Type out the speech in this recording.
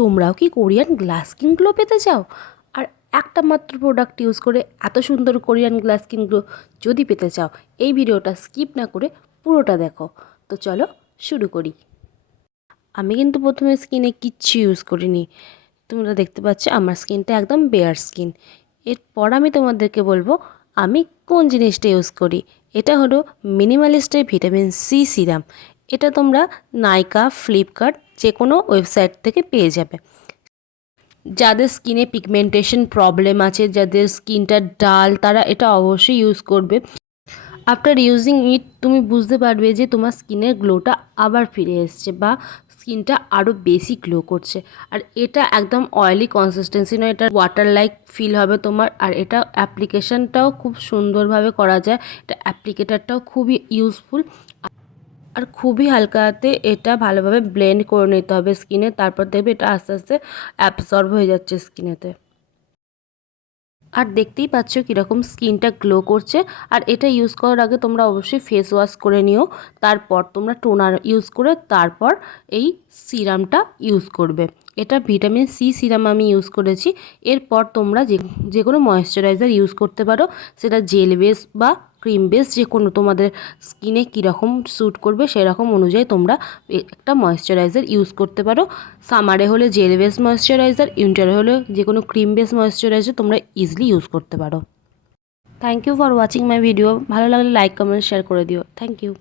তোমরাও কি Korean glass skin glow পেতে চাও? আর একটা মাত্র প্রোডাক্ট ইউজ করে এত সুন্দর কোরিয়ান গ্লাস স্কিন গ্লো যদি পেতে চাও, এই ভিডিওটা স্কিপ না করে পুরোটা দেখো। তো চলো শুরু করি। আমি কিন্তু প্রথমে স্কিনে কিচ্ছু ইউজ করিনি। তোমরা দেখতে পাচ্ছ আমার স্কিনটা একদম বেয়ার স্কিন। এরপর আমি তোমাদেরকে বলবো আমি কোন জিনিসটা ইউজ করি। এটা হলো মিনিমালিস্টের ভিটামিন সি সিরাম। এটা তোমরা নাইকা, ফ্লিপকার্ট যে কোনো ওয়েবসাইট থেকে পেয়ে যাবে। যাদের স্কিনে পিগমেন্টেশন প্রবলেম আছে, যাদের স্কিনটা ডাল, তারা এটা অবশ্যই ইউজ করবে। আফটার ইউজিং ইট তুমি বুঝতে পারবে যে তোমার স্কিনের গ্লোটা আবার ফিরে এসছে বা স্কিনটা আরও বেশি গ্লো করছে। আর এটা একদম অয়েলি কনসিস্টেন্সি নয়, এটা ওয়াটার লাইক ফিল হবে তোমার। আর এটা অ্যাপ্লিকেশনটাও খুব সুন্দরভাবে করা যায়, এটা অ্যাপ্লিকেটারটাও খুবই ইউজফুল। আর খুবই হালকা হাতে এটা ভালোভাবে ব্লেন্ড করে নিতে হবে স্কিনে, তারপর দেখবে এটা আস্তে আস্তে অ্যাবসর্ব হয়ে যাচ্ছে স্কিনেতে। আর দেখতেই পাচ্ছ কীরকম স্কিনটা গ্লো করছে। আর এটা ইউজ করার আগে তোমরা অবশ্যই ফেস ওয়াশ করে নিও, তারপর তোমরা টোনার ইউজ করে তারপর এই সিরামটা ইউজ করবে। এটা ভিটামিন সি সিরাম আমি ইউজ করেছি। এরপর তোমরা যে কোনো ময়েশ্চারাইজার ইউজ করতে পারো, সেটা জেল বেস বা ক্রিম বেস, যে কোনো তোমাদের স্কিনে কীরকম স্যুট করবে সেরকম অনুযায়ী তোমরা একটা ময়েশ্চারাইজার ইউজ করতে পারো। সামারে হলে জেল বেস ময়েশ্চারাইজার, উইন্টারে হলে যে কোনো ক্রিম বেস ময়েশ্চারাইজার তোমরা ইজিলি ইউজ করতে পারো। Thank you for watching my video. ভালো লাগলে লাইক, কমেন্ট, শেয়ার করে দিও। Thank you.